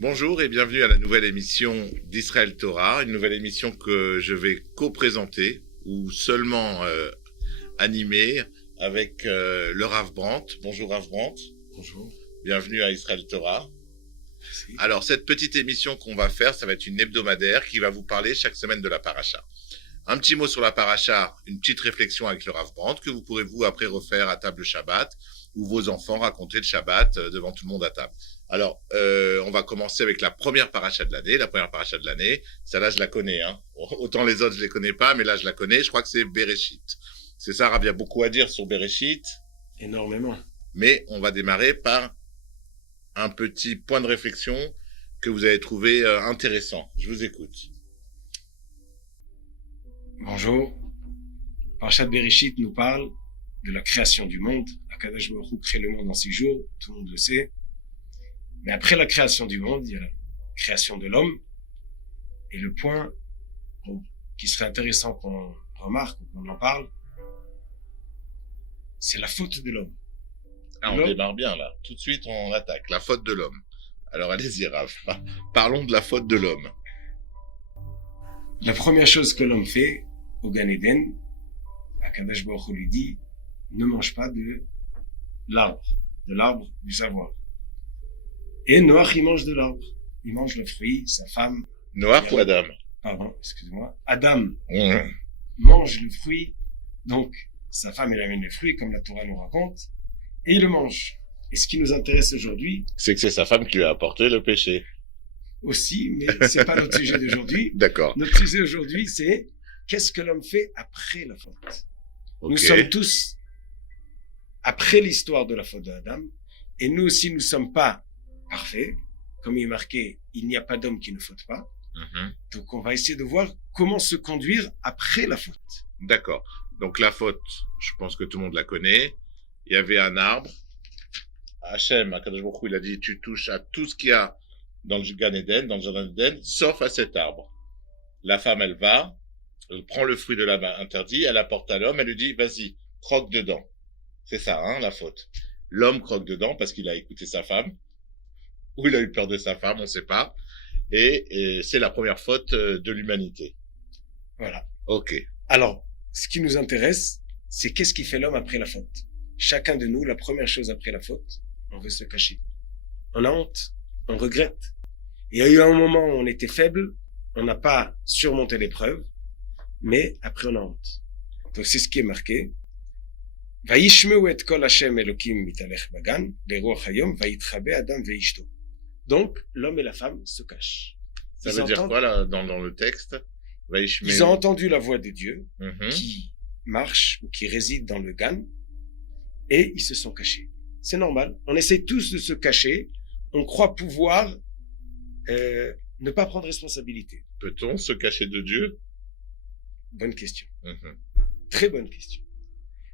Bonjour et bienvenue à la nouvelle émission d'Israël Torah, une nouvelle émission que je vais co-présenter ou seulement animer avec le Rav Brandt. Bonjour Rav Brandt. Bonjour. Bienvenue à Israël Torah. Merci. Alors cette petite émission qu'on va faire, ça va être une hebdomadaire qui va vous parler chaque semaine de la paracha. Un petit mot sur la paracha, une petite réflexion avec le Rav Brandt que vous pourrez vous après refaire à table Shabbat ou vos enfants raconter le Shabbat devant tout le monde à table. Alors, on va commencer avec la première paracha de l'année. La première paracha de l'année, celle-là, je la connais. Hein. Autant les autres, je les connais pas, mais là, je la connais. Je crois que c'est Bereshit. C'est ça, Rav, il y a beaucoup à dire sur Bereshit. Énormément. Mais on va démarrer par un petit point de réflexion que vous avez trouvé intéressant. Je vous écoute. Bonjour. Parashat Bereshit nous parle de la création du monde. Akadosh Baruch Hu crée le monde en 6 jours, tout le monde le sait. Mais après la création du monde, il y a la création de l'homme. Et le point qui serait intéressant qu'on remarque, qu'on en parle, c'est la faute de l'homme. Ah, on démarre bien là. Tout de suite, on attaque. La faute de l'homme. Alors allez-y, Rav. Parlons de la faute de l'homme. La première chose que l'homme fait au Gan Eden, Akadosh Baruch Hu lui dit, ne mange pas de l'arbre du savoir. Et Noach, il mange de l'arbre. Il mange le fruit, sa femme. Noach ou Adam? Pardon, excusez-moi. Adam Mmh. mange le fruit. Donc, sa femme, elle amène le fruit, comme la Torah nous raconte. Et il le mange. Et ce qui nous intéresse aujourd'hui, C'est que c'est sa femme qui lui a apporté le péché. aussi, mais c'est pas notre sujet d'aujourd'hui. D'accord. Notre sujet aujourd'hui, c'est qu'est-ce que l'homme fait après la faute? Ok. Nous sommes tous après l'histoire de la faute d'Adam. Et nous aussi, nous ne sommes pas parfaits. Comme il est marqué, il n'y a pas d'homme qui ne faute pas. Mhm. Donc, on va essayer de voir comment se conduire après la faute. D'accord. Donc la faute, je pense que tout le monde la connaît. Il y avait un arbre. Hachem, Akadosh Baruch Hu, il a dit, tu touches à tout ce qu'il y a dans le Gan Eden, dans le jardin d'Éden, sauf à cet arbre. La femme, elle va, elle prend le fruit de l'arbre interdit, elle apporte à l'homme, elle lui dit, vas-y, croque dedans. C'est ça, hein, la faute. L'homme croque dedans parce qu'il a écouté sa femme, ou il a eu peur de sa femme, on ne sait pas. Et c'est la première faute de l'humanité. Voilà. Ok. Alors, ce qui nous intéresse, c'est qu'est-ce qui fait l'homme après la faute. Chacun de nous, la première chose après la faute, on veut se cacher. On a honte, on regrette. Il y a eu un moment où on était faible, on n'a pas surmonté l'épreuve, mais après on a honte. Donc c'est ce qui est marqué. Vayishmeu et kol Hashem Elokim mitalech bagan, beruach hayom, vayitchabe Adam veishto. Donc l'homme et la femme se cachent. Ça Ils veut dire entendent- quoi là, dans le texte? Ils ont entendu la voix de Dieu Mhm. qui marche ou qui réside dans le Gan et ils se sont cachés. C'est normal. On essaie tous de se cacher. On croit pouvoir ne pas prendre responsabilité. Peut-on se cacher de Dieu? Bonne question. Mhm. Très bonne question.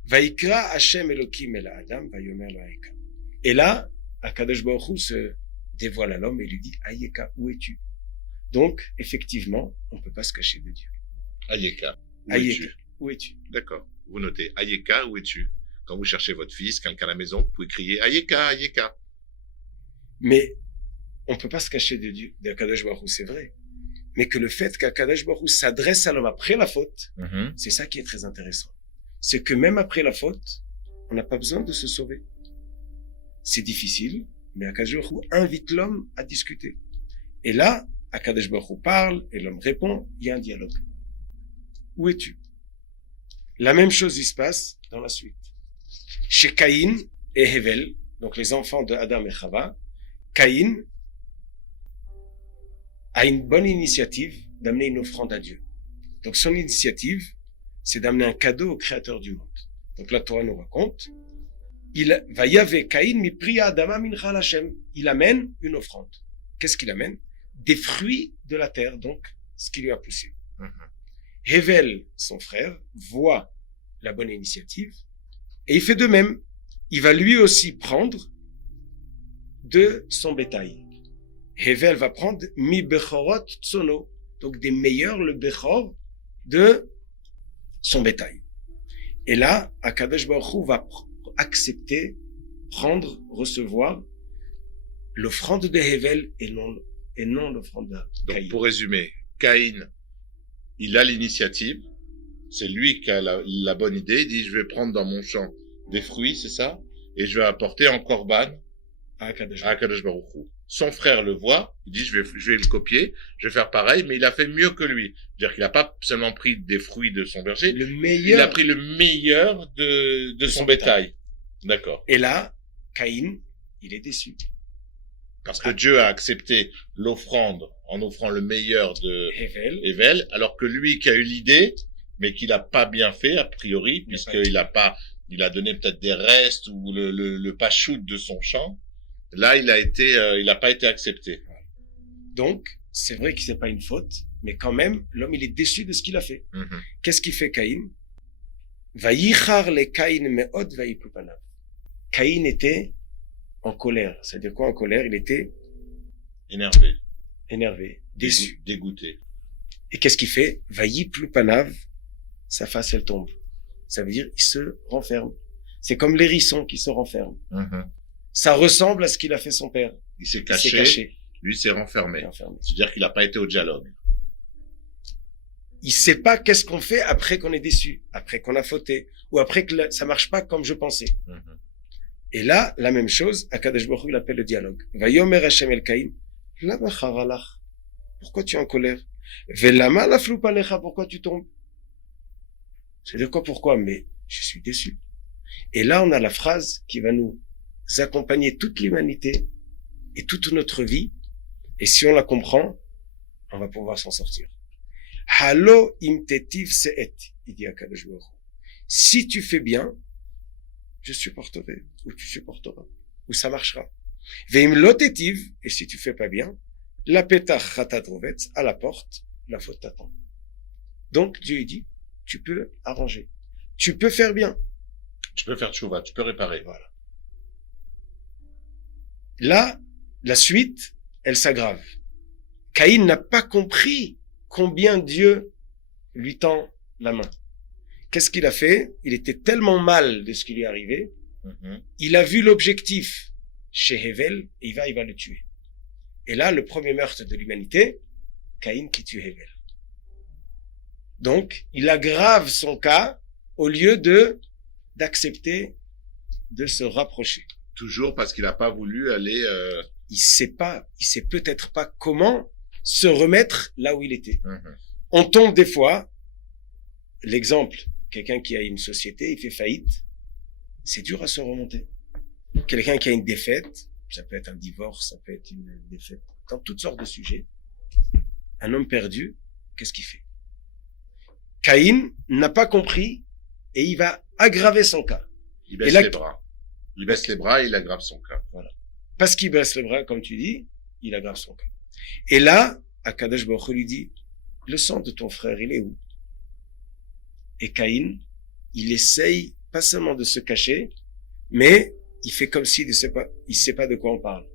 Vaikra Hashem Elokim el Adam vayomer lo Ayeka. Et là, Akadosh Baruch Hu se dévoile à l'homme et lui dit Ayeka, où es-tu? Donc, effectivement, on ne peut pas se cacher de Dieu. Ayeka, où Ayeka, es-tu? où es-tu? D'accord. Vous notez Ayeka, où es-tu? Quand vous cherchez votre fils, quelqu'un à la maison, vous pouvez crier Ayeka, Ayeka. Mais on ne peut pas se cacher de Dieu, d'Akadosh Baruch Hu, c'est vrai. Mais que le fait qu'Akadosh Baruch Hu s'adresse à l'homme après la faute, Mhm. c'est ça qui est très intéressant. C'est que même après la faute, on n'a pas besoin de se sauver. C'est difficile, mais Akadosh Baruch Hu invite l'homme à discuter. Et là, Akadosh Baruch Hu parle et l'homme répond, il y a un dialogue. Où es-tu? La même chose il se passe dans la suite. Chez Caïn et Hevel, donc les enfants de Adam et Chava, Caïn a une bonne initiative d'amener une offrande à Dieu. Donc son initiative, c'est d'amener un cadeau au créateur du monde. Donc la Torah nous raconte, il va y avoir Caïn mi priya Adama mincha Hashem. Il amène une offrande. Qu'est-ce qu'il amène? Des fruits de la terre, donc ce qui lui a poussé. Mhm. Hevel, son frère, voit la bonne initiative et il fait de même. Il va lui aussi prendre de son bétail. Hevel va prendre mi bechorot tsono, donc des meilleurs, le bechor de son bétail. Et là, Akadosh Baruch Hu va accepter, prendre, recevoir l'offrande de Hevel et non et non l'offrande de Donc, Caïn. pour résumer, Caïn, il a l'initiative. C'est lui qui a la bonne idée. Il dit, je vais prendre dans mon champ des fruits, c'est ça? Et je vais apporter en korban À Akadosh à Akadosh Baruch Hu. Son frère le voit. Il dit, je vais le copier. Je vais faire pareil, mais il a fait mieux que lui. C'est-à-dire qu'il n'a pas seulement pris des fruits de son verger. Le Il a meilleur. pris le meilleur de son bétail. D'accord. Et là, Caïn, il est déçu. Parce que Dieu a accepté l'offrande en offrant le meilleur de Hevel, Evel, alors que lui qui a eu l'idée, mais qu'il n'a pas bien fait, a priori, puisqu'il a pas, il a donné peut-être des restes ou le pachout de son champ. Là, il a pas été accepté. donc, c'est vrai que c'est pas une faute, mais quand même, l'homme, il est déçu de ce qu'il a fait. Mhm. Qu'est-ce qu'il fait, Caïn? Vayichar le Caïn me'od vayiplu panav. Caïn était en colère. C'est-à-dire quoi en colère? Il était Énervé. énervé, déçu. Dégoûté. Et qu'est-ce qu'il fait? Vayiplu panav, sa face, elle tombe. Ça veut dire, il se renferme. C'est comme l'hérisson qui se renferme. Mhm. Ça ressemble à ce qu'il a fait son père. Il s'est Il caché, s'est caché. lui s'est renfermé. Renfermé. C'est-à-dire qu'il n'a pas été au dialogue. Il sait pas qu'est-ce qu'on fait après qu'on est déçu, après qu'on a fauté, ou après que ça marche pas comme je pensais. Mhm. Et là, la même chose, Akadosh Baruch Hu, il appelle le dialogue. Vayomer Hashem el Caïn, lama charalach. Pourquoi tu es en colère? Velama laflu panecha, pourquoi tu tombes? C'est-à-dire quoi, pourquoi? Mais je suis déçu. Et là, on a la phrase qui va nous accompagner toute l'humanité et toute notre vie. Et si on la comprend, on va pouvoir s'en sortir. Halo imtetiv se'et, il dit Akadosh Baruch Hu. Si tu fais bien, je supporterai, ou tu supporteras, ou ça marchera. Veim lotetiv, et si tu fais pas bien, la petach chatat à la porte, la faute t'attend. Donc Dieu dit, tu peux arranger, tu peux faire bien. Tu peux faire tchouva, tu peux réparer. Voilà. Là, la suite, elle s'aggrave. Caïn n'a pas compris combien Dieu lui tend la main. Qu'est-ce qu'il a fait? Il était tellement mal de ce qui lui est arrivé. Mhm. Il a vu l'objectif chez Hevel et il va le tuer. Et là, le premier meurtre de l'humanité, Caïn qui tue Hevel. Donc, il aggrave son cas au lieu d'accepter de se rapprocher. Toujours parce qu'il n'a pas voulu aller... Il sait peut-être pas comment se remettre là où il était. Mhm. On tombe des fois, l'exemple, quelqu'un qui a une société, il fait faillite, c'est dur à se remonter. Quelqu'un qui a une défaite, ça peut être un divorce, ça peut être une défaite, dans toutes sortes de sujets. Un homme perdu, qu'est-ce qu'il fait? Caïn n'a pas compris et il va aggraver son cas. Il baisse Et là- les bras. Il baisse les bras et il aggrave son cas. Parce qu'il baisse les bras, comme tu dis, il aggrave son cas. Et là, Akadosh Baruch Hu lui dit, le sang de ton frère, il est où? Et Caïn, il essaye pas seulement de se cacher, mais il fait comme s'il ne sait pas de quoi on parle.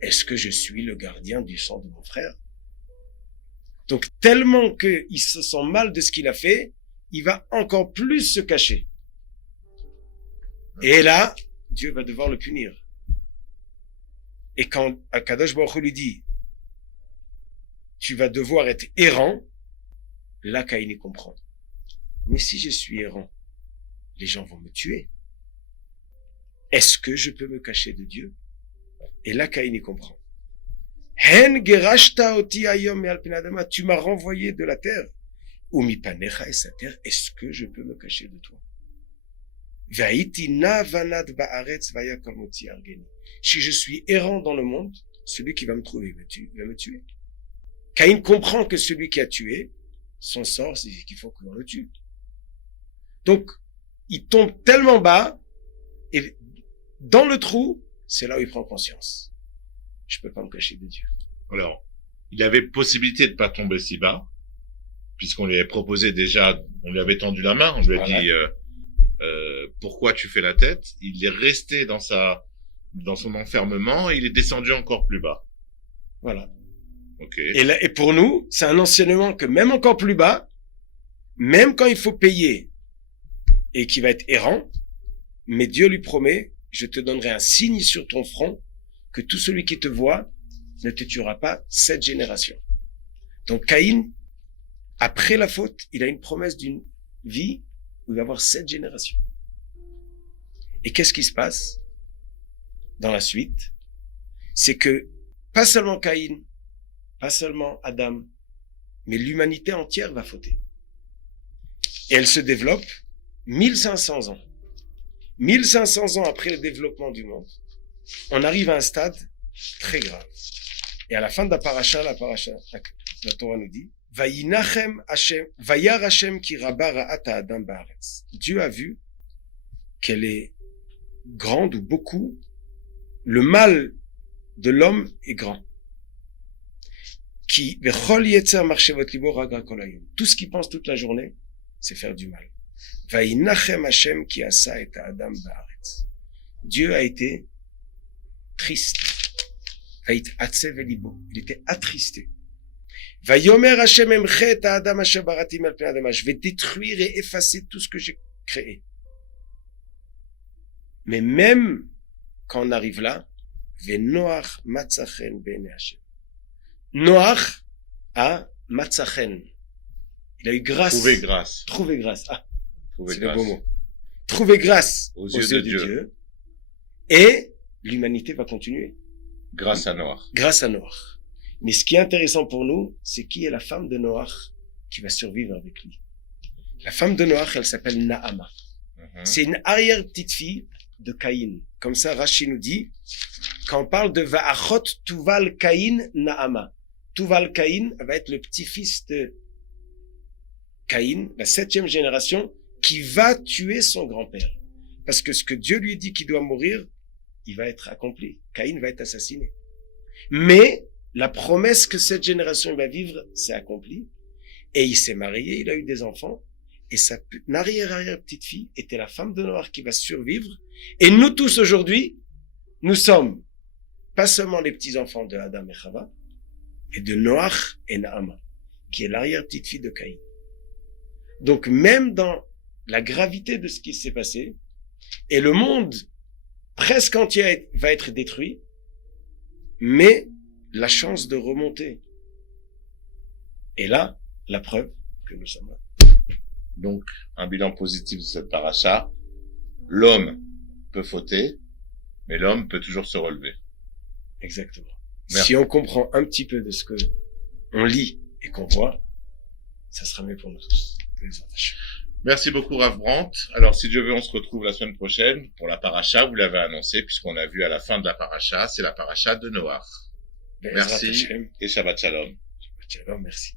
Est-ce que je suis le gardien du sang de mon frère? Donc, tellement qu'il se sent mal de ce qu'il a fait, il va encore plus se cacher. Et là, Dieu va devoir le punir. Et quand Akadosh Baruch Hu lui dit, tu vas devoir être errant, là, Caïn y comprend. Mais si je suis errant, les gens vont me tuer. Est-ce que je peux me cacher de Dieu? Et là, Caïn y comprend. Hen gerashta oti hayom me'al pnei adama, tu m'as renvoyé de la terre. Umi panecha et sa terre, est-ce que je peux me cacher de toi? Va'iti na vanad ba'aretz vayakol motzi argeni. Si je suis errant dans le monde, celui qui va me trouver va me tuer. Caïn comprend que celui qui a tué, son sort, c'est qu'il faut qu'on le tue. Donc, il tombe tellement bas, et dans le trou, c'est là où il prend conscience. Je peux pas me cacher de Dieu. Alors, il avait possibilité de pas tomber si bas, puisqu'on lui avait proposé déjà, on lui avait tendu la main, on lui a Voilà. dit pourquoi tu fais la tête. Il est resté dans son enfermement et il est descendu encore plus bas. Voilà. Ok. Et pour nous, c'est un enseignement que même encore plus bas, même quand il faut payer et qu'il va être errant, mais Dieu lui promet, je te donnerai un signe sur ton front que tout celui qui te voit ne te tuera pas 7 générations. Donc Caïn, après la faute, il a une promesse d'une vie où il va avoir 7 générations. Et qu'est-ce qui se passe dans la suite? C'est que pas seulement Caïn, pas seulement Adam, mais l'humanité entière va fauter. Et elle se développe 1500 ans. 1500 ans après le développement du monde, on arrive à un stade très grave. Et à la fin de la paracha, la Torah nous dit, Vayinachem Hashem, Vayar Hashem ki rabba ra'ata adam ba'aretz. Dieu a vu qu'elle est grande ou beaucoup, le mal de l'homme est grand. Qui vechol yetzer marchevot libo raga kol hayom. Tout ce qu'il pense toute la journée, c'est faire du mal. Vayinachem Hashem ki asa et adam ba'aretz. Dieu a été triste. Il était attristé. Vayomer Hashem emche et adam asher barati mal pnei adama. Je vais détruire et effacer tout ce que j'ai créé. Mais même quand on arrive là, Venoach matzachen b'nei Hashem. Noach a matzachen. Il a eu grâce. Trouver grâce. Trouver grâce. Ah, Trouver c'est grâce. le beau mot. Trouver grâce Aux yeux de Dieu. Et l'humanité va continuer. Grâce à Noach. Grâce à Noach. Mais ce qui est intéressant pour nous, c'est qui est la femme de Noach qui va survivre avec lui. La femme de Noach, elle s'appelle Naama. C'est une arrière-petite-fille de Caïn. Comme ça, Rashi nous dit, quand on parle de Va'achot Tuval Caïn Naama. Tuval Caïn va être le petit-fils de Caïn, la 7e génération, qui va tuer son grand-père. Parce que ce que Dieu lui dit qu'il doit mourir, il va être accompli. Caïn va être assassiné. Mais la promesse que cette génération va vivre s'est accomplie. Et il s'est marié, il a eu des enfants. Et sa arrière-petite-fille était la femme de Noach qui va survivre. Et nous tous aujourd'hui, nous sommes pas seulement les petits-enfants de Adam et Chava, mais de Noach et Naama, qui est l'arrière-petite-fille de Caïn. Donc même dans la gravité de ce qui s'est passé, et le monde presque entier va être détruit, mais la chance de remonter. Et là, la preuve que nous sommes là. Donc, un bilan positif de cette paracha. L'homme peut fauter, mais l'homme peut toujours se relever. Exactement. Merci. Si on comprend un petit peu de ce que on lit et qu'on voit, ça sera mieux pour nous tous. Merci beaucoup, Rav Brandt. Alors, si Dieu veut, on se retrouve la semaine prochaine pour la paracha. Vous l'avez annoncé, puisqu'on a vu à la fin de la paracha, c'est la paracha de Noach. Merci et Shabbat Shalom. Shabbat Shalom, merci.